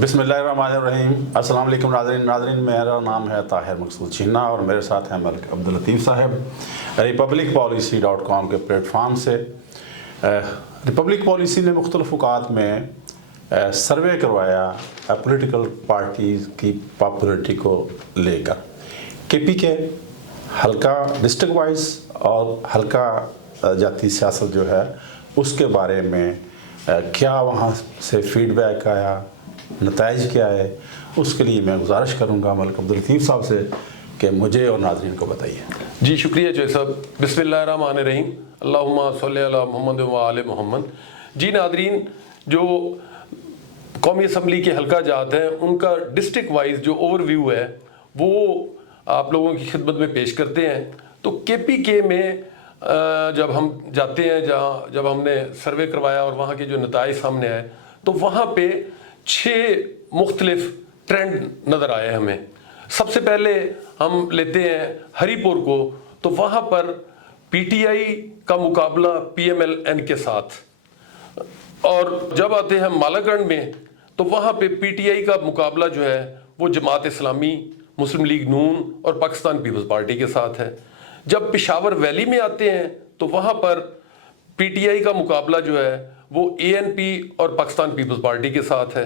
बिस्मिल्लाहिर्रहमानिर्रहीम। अस्सलाम वालेकुम नाज़रीन, मेरा नाम है ताहिर मकसूद छीना और मेरे साथ हैं मलिक अब्दुल लतीफ़ साहब republicpolicy.com के प्लेटफार्म से। रिपब्लिक पॉलिसी ने मुख्तलिफ़ औक़ात में सर्वे करवाया पॉलिटिकल पार्टीज़ की पॉपुलरिटी को लेकर। KP के हल्का डिस्ट्रिक्ट वाइज और हल्का जाती सियासत जो है उसके बारे में क्या वहाँ से फीडबैक आया, नताइज क्या है, उसके लिए मैं गुजारिश करूँगा मलिक अब्दुल लतीफ़ साहब से कि मुझे और नाज़रीन को बताइए। जी शुक्रिया जो साहब। बिस्मिल्लाहिर्रहमानिर्रहीम, अल्लाहुम्मा सल्ली अला मोहम्मद व आले मोहम्मद। जी नाज़रीन, जो कौमी असम्बली के हल्का जात हैं उनका डिस्ट्रिक्ट वाइज जो ओवरव्यू है वो आप लोगों की खिदमत में पेश करते हैं। तो KPK में जब हम जाते हैं, जब हमने सर्वे करवाया और वहाँ के जो नताइज सामने आए तो वहाँ पे 6 मुख्तलिफ ट्रेंड नज़र आए हमें। सबसे पहले हम लेते हैं हरीपुर को, तो वहाँ पर PTI का मुकाबला PMLN के साथ, और जब आते हैं मालागढ़ में तो वहाँ पे PTI का मुकाबला जो है वो जमात इस्लामी, मुस्लिम लीग नून और पाकिस्तान पीपल्स पार्टी के साथ है। जब पेशावर वैली में आते हैं तो वहाँ पर PTI का मुकाबला जो है वो ANP और पाकिस्तान पीपल्स पार्टी के साथ है।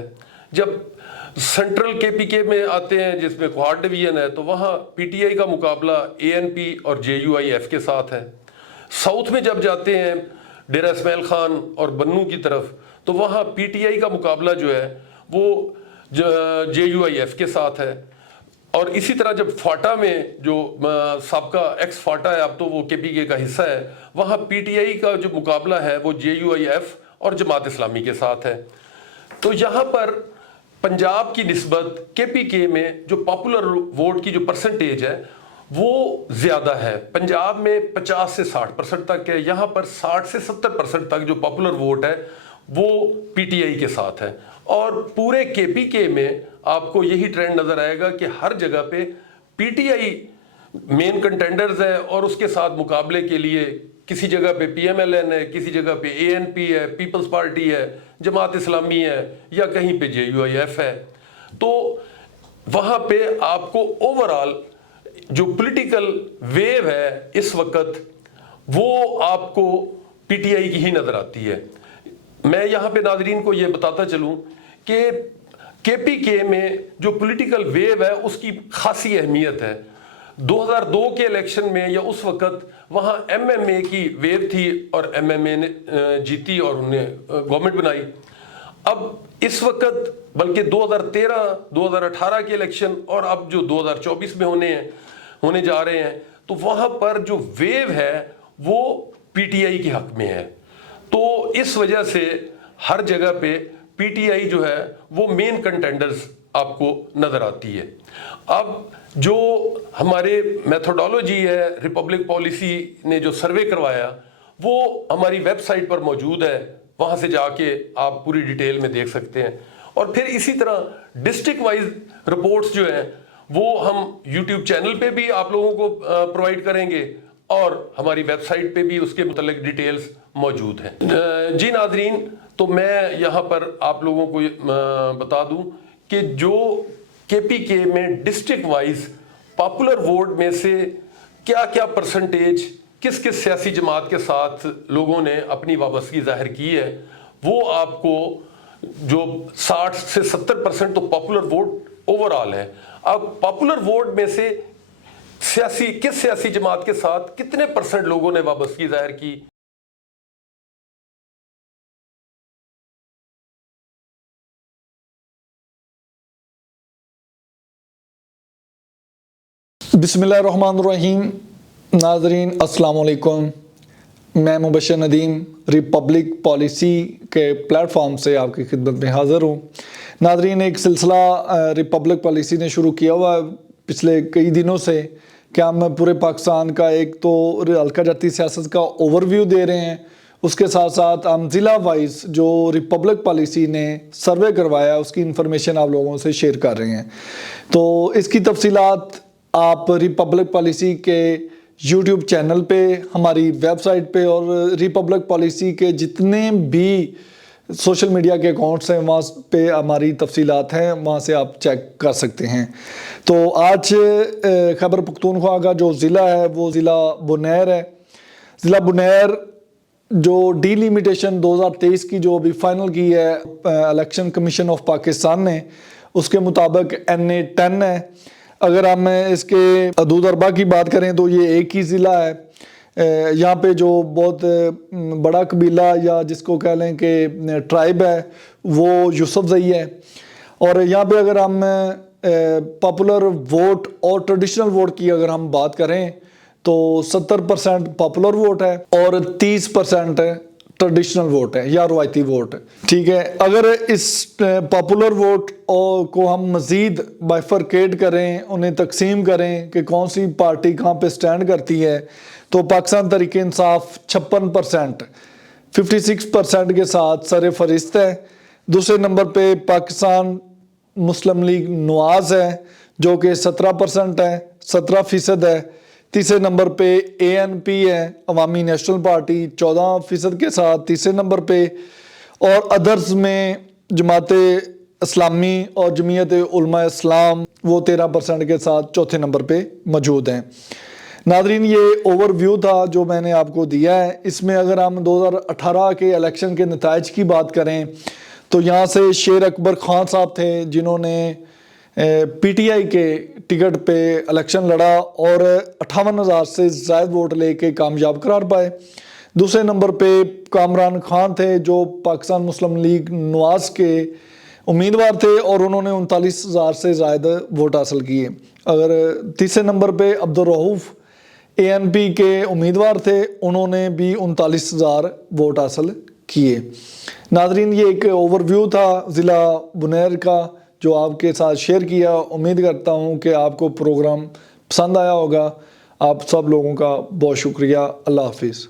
जब सेंट्रल KPK में आते हैं जिसमें क्वाड डिवीजन है तो वहाँ PTI का मुकाबला ANP और JUIF के साथ है। साउथ में जब जाते हैं डेरा इस्माइल खान और बन्नू की तरफ तो वहाँ PTI का मुकाबला जो है वो JUIF के साथ है। और इसी तरह जब फाटा में जो साबका एक्स फाटा है, अब तो वो KPK का हिस्सा है, वहाँ PTI का जो मुकाबला है वो JUIF और जमात इस्लामी के साथ है। तो यहाँ पर पंजाब की निस्बत KPK में जो पॉपुलर वोट की जो परसेंटेज है वो ज़्यादा है। पंजाब में 50 से 60% तक है, यहाँ पर 60 से 70% तक जो पॉपुलर वोट है वो PTI के साथ है। और पूरे KPK में आपको यही ट्रेंड नज़र आएगा कि हर जगह पे PTI मेन कंटेंडर्स है और उसके साथ मुकाबले के लिए किसी जगह पे PMLN है, किसी जगह पे ANP है, पीपल्स पार्टी है, जमात इस्लामी है या कहीं पे JUIF है। तो वहाँ पे आपको ओवरऑल जो पॉलिटिकल वेव है इस वक्त वो आपको PTI की ही नज़र आती है। मैं यहाँ पे नाजरीन को ये बताता चलूँ कि KPK में जो पॉलिटिकल वेव है उसकी खासी अहमियत है। 2002 के इलेक्शन में या उस वक्त वहाँ MMA की वेव थी और MMA ने जीती और उन्हें गवर्नमेंट बनाई। अब इस वक्त बल्कि 2013, 2018 के इलेक्शन और अब जो 2024 में होने जा रहे हैं तो वहाँ पर जो वेव है वो PTI के हक में है। तो इस वजह से हर जगह पे PTI जो है वो मेन कंटेंडर्स आपको नज़र आती है। अब जो हमारे मेथोडोलॉजी है, रिपब्लिक पॉलिसी ने जो सर्वे करवाया वो हमारी वेबसाइट पर मौजूद है, वहाँ से जाके आप पूरी डिटेल में देख सकते हैं। और फिर इसी तरह डिस्ट्रिक्ट वाइज रिपोर्ट्स जो हैं वो हम यूट्यूब चैनल पे भी आप लोगों को प्रोवाइड करेंगे और हमारी वेबसाइट पे भी उसके मुतल्लिक डिटेल्स मौजूद हैं। जी नाजरीन, तो मैं यहाँ पर आप लोगों को बता दूं कि जो KPK में डिस्ट्रिक्ट वाइज पॉपुलर वोट में से क्या क्या परसेंटेज किस किस सियासी जमात के साथ लोगों ने अपनी वाबस्तगी जाहिर की है वो आपको जो 60 से 70% तो पॉपुलर वोट ओवरऑल है। अब पॉपुलर वोट में से किस सियासी जमात के साथ कितने % लोगों ने वाबस्तगी जाहिर की। बिस्मिल्लाहिर्रहमानिर्रहीम। नाज़रीन अस्सलाम वालेकुम, मैं मुबशर नदीम रिपब्लिक पॉलिसी के प्लेटफॉर्म से आपकी खिदमत में हाज़िर हूँ। नाज़रीन, एक सिलसिला रिपब्लिक पॉलिसी ने शुरू किया हुआ पिछले कई दिनों से कि हम पूरे पाकिस्तान का एक तो हल्का जाती सियासत का ओवरव्यू दे रहे हैं, उसके साथ साथ हम ज़िला वाइज जो रिपब्लिक पॉलिसी ने सर्वे करवाया उसकी इन्फॉर्मेशन आप लोगों से शेयर कर रहे हैं। तो इसकी तफसीलात आप रिपब्लिक पॉलिसी के यूट्यूब चैनल पे, हमारी वेबसाइट पे और रिपब्लिक पॉलिसी के जितने भी سوشل میڈیا کے اکاؤنٹس ہیں، وہاں پہ ہماری تفصیلات ہیں، وہاں سے آپ چیک کر سکتے ہیں۔ تو آج خیبر پختونخوا کا جو ضلع ہے وہ ضلع بنیر ہے۔ ضلع بنیر جو ڈی لیمیٹیشن 2023 کی جو ابھی فائنل کی ہے الیکشن کمیشن آف پاکستان نے، اس کے مطابق NA 10 ہے۔ اگر ہم اس کے حدود اربع کی بات کریں تو یہ ایک ہی ضلع ہے۔ یہاں پہ جو بہت بڑا قبیلہ یا جس کو کہہ لیں کہ ٹرائب ہے وہ یوسف زئی ہے۔ اور یہاں پہ اگر ہم پاپولر ووٹ اور ٹریڈیشنل ووٹ کی اگر ہم بات کریں تو 70% پاپولر ووٹ ہے اور 30% ٹریڈیشنل ووٹ ہے یا روایتی ووٹ ہے، ٹھیک ہے۔ اگر اس پاپولر ووٹ کو ہم مزید بائفرکیٹ کریں، انہیں تقسیم کریں کہ کون سی پارٹی کہاں پہ سٹینڈ کرتی ہے، تو پاکستان تحریک انصاف 56%، 56% کے ساتھ سر فہرست ہے۔ دوسرے نمبر پہ پاکستان مسلم لیگ نواز ہے جو کہ 17% ہے، 17% ہے۔ تیسرے نمبر پہ ANP ہے، عوامی نیشنل پارٹی 14% کے ساتھ تیسرے نمبر پہ، اور ادرز میں جماعت اسلامی اور جمعیت علماء اسلام وہ 13% کے ساتھ چوتھے نمبر پہ موجود ہیں۔ ناظرین، یہ اوور ویو تھا جو میں نے آپ کو دیا ہے۔ اس میں اگر ہم 2018 کے الیکشن کے نتائج کی بات کریں تو یہاں سے شیر اکبر خان صاحب تھے جنہوں نے PTI کے ٹکٹ پہ الیکشن لڑا اور 58,000 سے زائد ووٹ لے کے کامیاب قرار پائے۔ دوسرے نمبر پہ کامران خان تھے جو پاکستان مسلم لیگ نواز کے امیدوار تھے اور انہوں نے 39,000 سے زائد ووٹ حاصل کیے۔ اگر تیسرے نمبر پہ عبدالرؤف ANP کے امیدوار تھے، انہوں نے بھی 39,000 ووٹ حاصل کیے۔ ناظرین، یہ ایک اوور ویو تھا ضلع بنیر کا جو آپ کے ساتھ شیئر کیا۔ امید کرتا ہوں کہ آپ کو پروگرام پسند آیا ہوگا۔ آپ سب لوگوں کا بہت شکریہ۔ اللہ حافظ۔